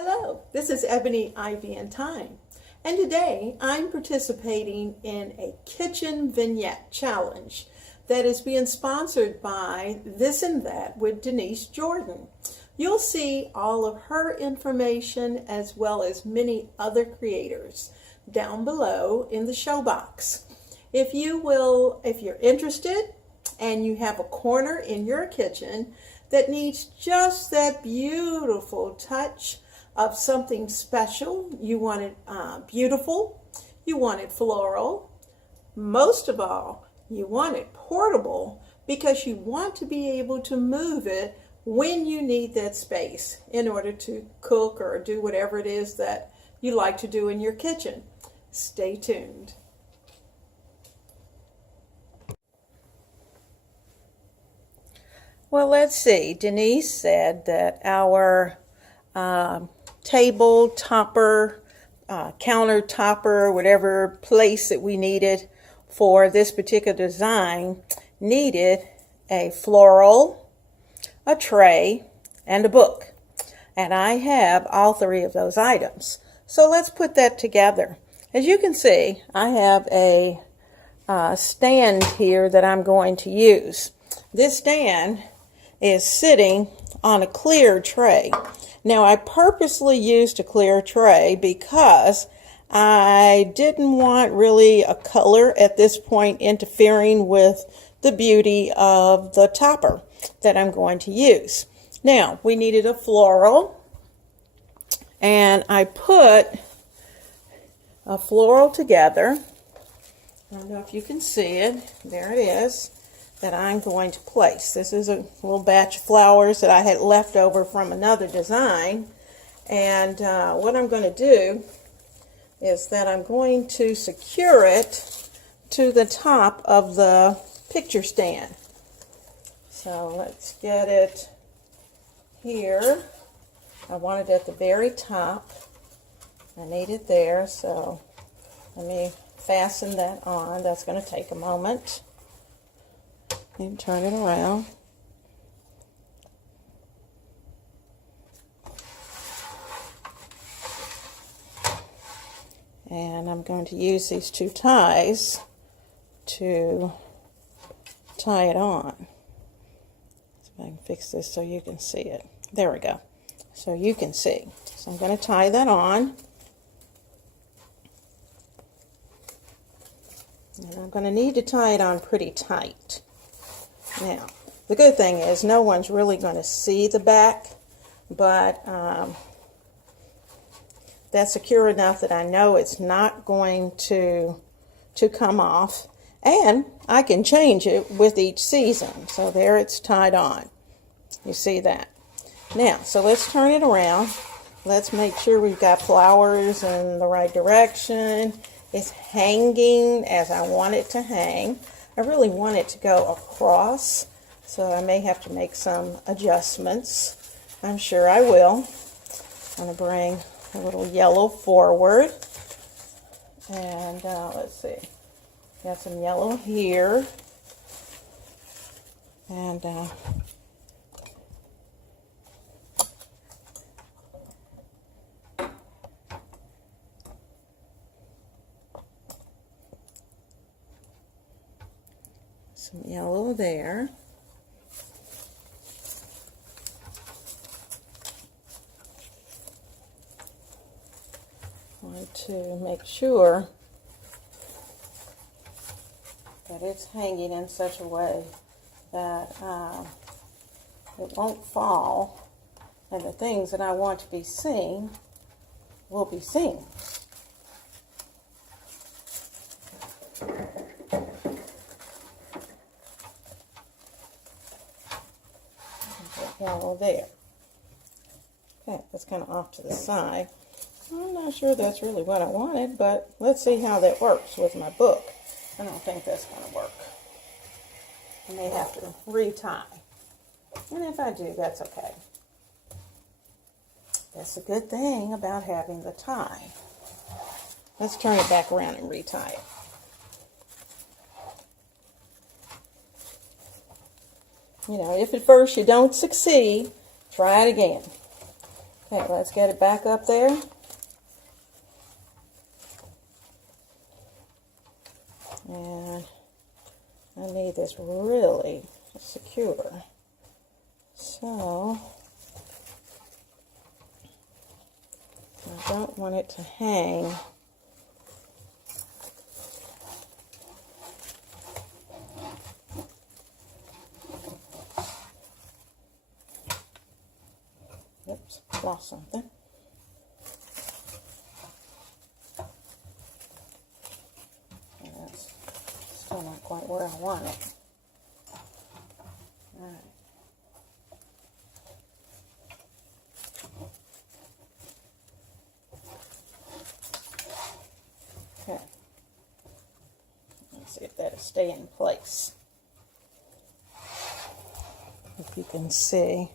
Hello, this is Ebony Ivy and Time, and today I'm participating in a Kitchen Vignette challenge that is being sponsored by This and That with Denise Jordan. You'll see all of her information as well as many other creators down below in the show box. If you're interested and you have a corner in your kitchen that needs just that beautiful touch of something special, you want it beautiful, you want it floral, most of all, you want it portable because you want to be able to move it when you need that space in order to cook or do whatever it is that you like to do in your kitchen. Stay tuned. Well, let's see. Denise said that our table topper, counter topper, whatever place that we needed for this particular design needed a floral, a tray, and a book. And I have all three of those items. So let's put that together. As you can see, I have a stand here that I'm going to use. This stand is sitting on a clear tray. Now, I purposely used a clear tray because I didn't want really a color at this point interfering with the beauty of the topper that I'm going to use. Now, we needed a floral, and I put a floral together. I don't know if you can see it. There it is, that I'm going to place. This is a little batch of flowers that I had left over from another design. And what I'm going to do is that I'm going to secure it to the top of the picture stand. So let's get it here. I want it at the very top. I need it there, so let me fasten that on. That's going to take a moment. And turn it around. And I'm going to use these two ties to tie it on. See if I can fix this so you can see it. There we go. So you can see. So I'm going to tie that on. And I'm going to need to tie it on pretty tight. Now, the good thing is no one's really going to see the back, but that's secure enough that I know it's not going to come off, and I can change it with each season. So there it's tied on. You see that? Now, so let's turn it around. Let's make sure we've got flowers in the right direction. It's hanging as I want it to hang. I really want it to go across, so I may have to make some adjustments. I'm sure I will. I'm going to bring a little yellow forward. And let's see. Got some yellow here. And some yellow there. Want to make sure that it's hanging in such a way that it won't fall, and the things that I want to be seen will be seen. Yellow there. Okay, that's kind of off to the side. I'm not sure that's really what I wanted, but let's see how that works with my book. I don't think that's going to work. I may have to retie. And if I do, that's okay. That's a good thing about having the tie. Let's turn it back around and retie it. You know, if at first you don't succeed, try it again. Okay, let's get it back up there. And I need this really secure. So I don't want it to hang. Oops, lost something. That's still not quite where I want it. All right. Okay. Let's see if that'll stay in place. If you can see,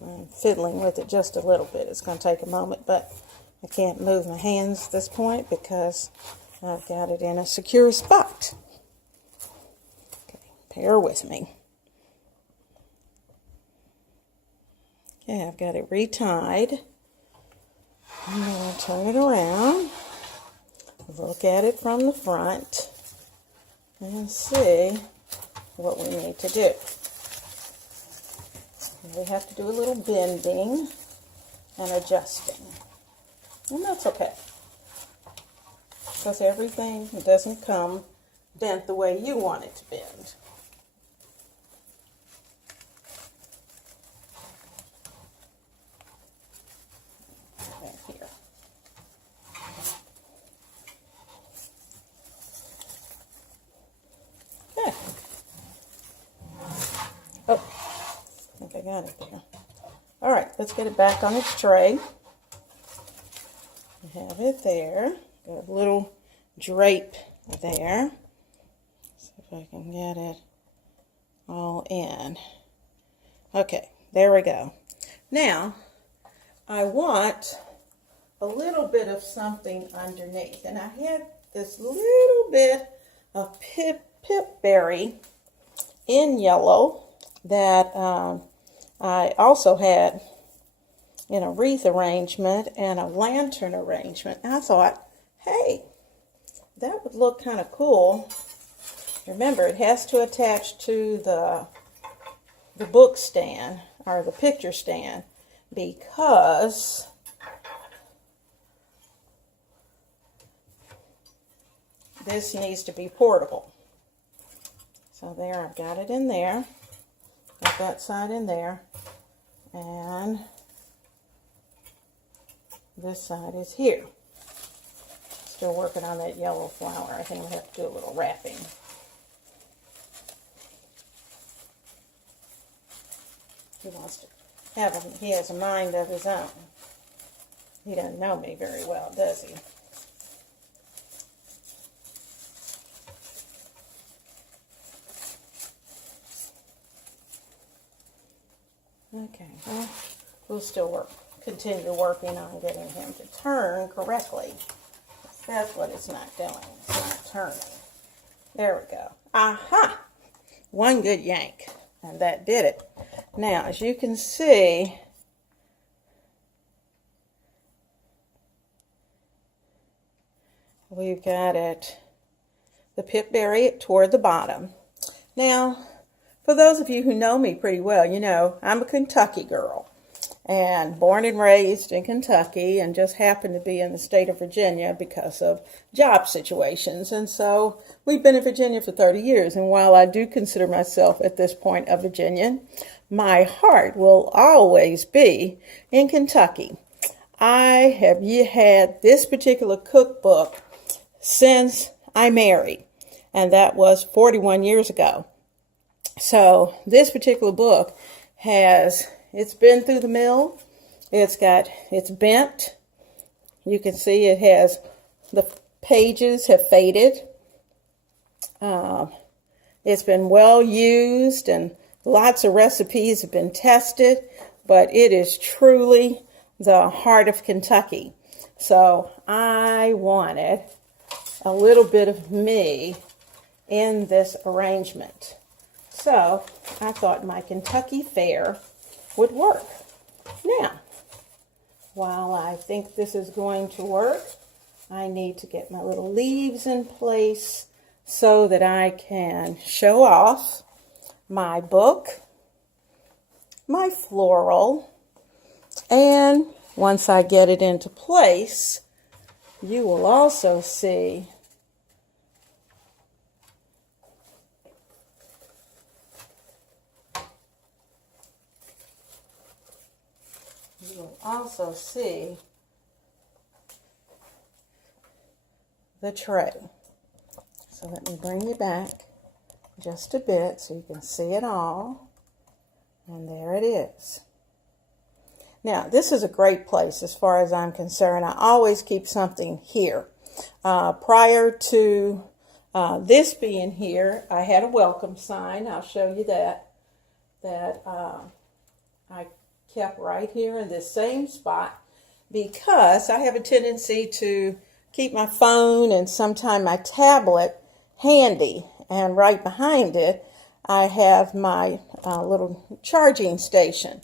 I'm fiddling with it just a little bit. It's going to take a moment, but I can't move my hands at this point because I've got it in a secure spot. Okay, bear with me. Okay, I've got it retied. I'm going to turn it around, look at it from the front, and see what we need to do. We have to do a little bending and adjusting. And that's okay. Because everything doesn't come bent the way you want it to bend. Back here. Okay. Oh. I think I got it there. All right, let's get it back on its tray. I have it there. Got a little drape there. See if I can get it all in. Okay, there we go. Now, I want a little bit of something underneath. And I had this little bit of pipberry in yellow that I also had in a wreath arrangement and a lantern arrangement. And I thought, hey, that would look kind of cool. Remember, it has to attach to the book stand or the picture stand because this needs to be portable. So there, I've got it in there. Got that side in there, and this side is here. Still working on that yellow flower. I think we have to do a little wrapping. He wants to have he has a mind of his own. He doesn't know me very well, does he? Okay, well, we'll still continue working on getting him to turn correctly. That's what it's not doing. It's not turning. There we go. Aha! One good yank, and that did it. Now, as you can see, we've got it, the pipberry toward the bottom. Now, for those of you who know me pretty well, you know I'm a Kentucky girl and born and raised in Kentucky and just happened to be in the state of Virginia because of job situations. And so we've been in Virginia for 30 years. And while I do consider myself at this point a Virginian, my heart will always be in Kentucky. I have had this particular cookbook since I married, and that was 41 years ago. So this particular book it's been through the mill. It's bent. You can see it has, the pages have faded. It's been well used and lots of recipes have been tested, but it is truly the heart of Kentucky. So I wanted a little bit of me in this arrangement. So I thought my Kentucky fare would work. Now, while I think this is going to work, I need to get my little leaves in place so that I can show off my book, my floral, and once I get it into place, you will also see the tray. So let me bring you back just a bit so you can see it all. And there it is. Now, this is a great place as far as I'm concerned. I always keep something here. Prior to this being here, I had a welcome sign. I'll show you that I kept right here in this same spot because I have a tendency to keep my phone and sometimes my tablet handy, and right behind it I have my little charging station.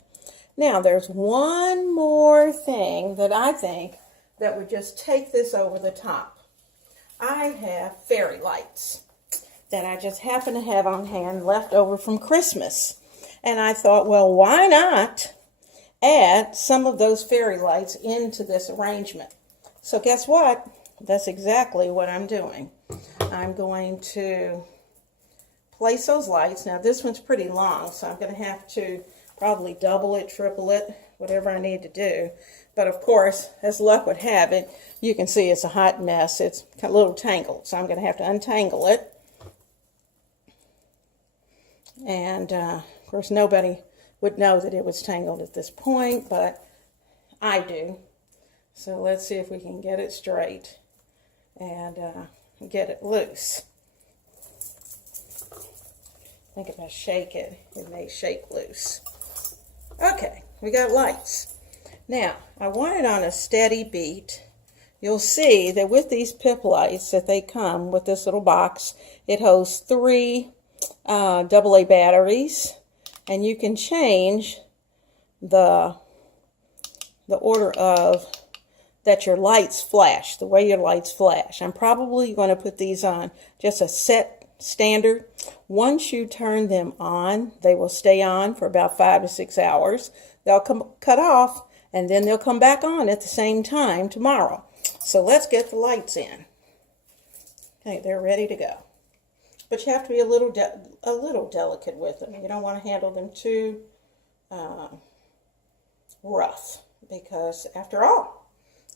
Now there's one more thing that I think that would just take this over the top. I have fairy lights that I just happen to have on hand left over from Christmas, and I thought, well, why not add some of those fairy lights into this arrangement? So guess what? That's exactly what I'm doing. I'm going to place those lights. Now this one's pretty long, so I'm going to have to probably double it, triple it, whatever I need to do. But of course, as luck would have it, you can see it's a hot mess. It's a little tangled, so I'm going to have to untangle it. And of course, nobody would know that it was tangled at this point, but I do. So let's see if we can get it straight and get it loose. I think if I shake it, it may shake loose. Okay, we got lights. Now, I want it on a steady beat. You'll see that with these pip lights that they come with this little box, it holds 3 AA batteries, and you can change the order of that your lights flash, the way your lights flash. I'm probably going to put these on just a set standard. Once you turn them on, they will stay on for about 5 to 6 hours. They'll cut off, and then they'll come back on at the same time tomorrow. So let's get the lights in. Okay, they're ready to go. But you have to be a little delicate with them. You don't want to handle them too rough, because after all,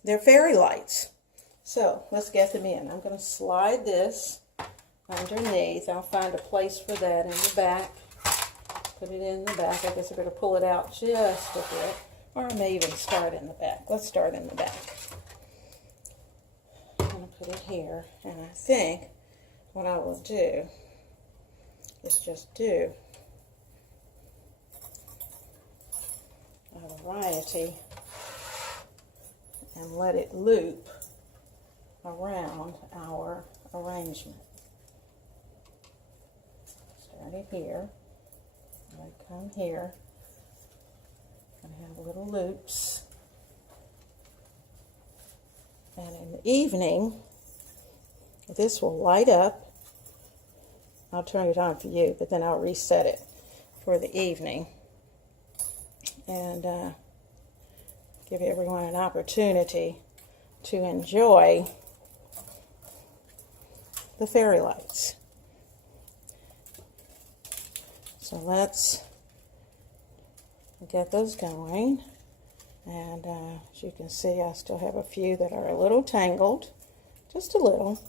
they're fairy lights. So let's get them in. I'm going to slide this underneath. I'll find a place for that in the back. Put it in the back. I guess I better pull it out just a bit, or I may even start in the back. Let's start in the back. I'm going to put it here, and I think what I will do is just do a variety and let it loop around our arrangement. Start it here. I come here and have little loops. And in the evening, this will light up. I'll turn it on for you, but then I'll reset it for the evening. And give everyone an opportunity to enjoy the fairy lights. So let's get those going. And as you can see, I still have a few that are a little tangled, just a little.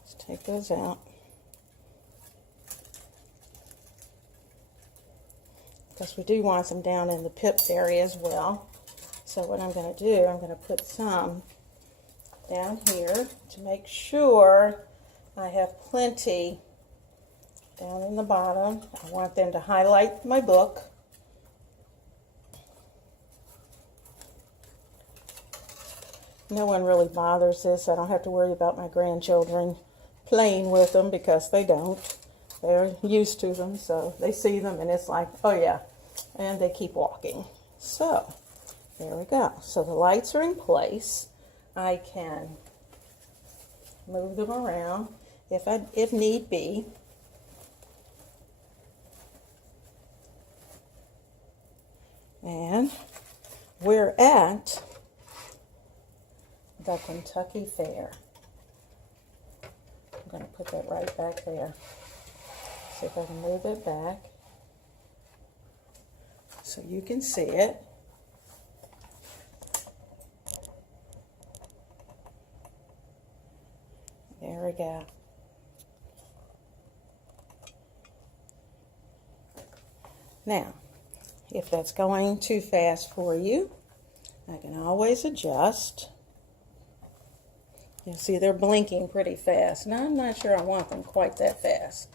Let's take those out. Because we do want some down in the pips area as well. So what I'm going to do, I'm going to put some down here to make sure I have plenty down in the bottom. I want them to highlight my book. No one really bothers this. I don't have to worry about my grandchildren playing with them, because they don't. They're used to them, so they see them and it's like, oh yeah, and they keep walking. So There we go. So the lights are in place. I can move them around if need be. And we're at the Kentucky Fair. I'm going to put that right back there. See if I can move it back so you can see it. There we go. Now, if that's going too fast for you, I can always adjust. You'll see they're blinking pretty fast, and I'm not sure I want them quite that fast.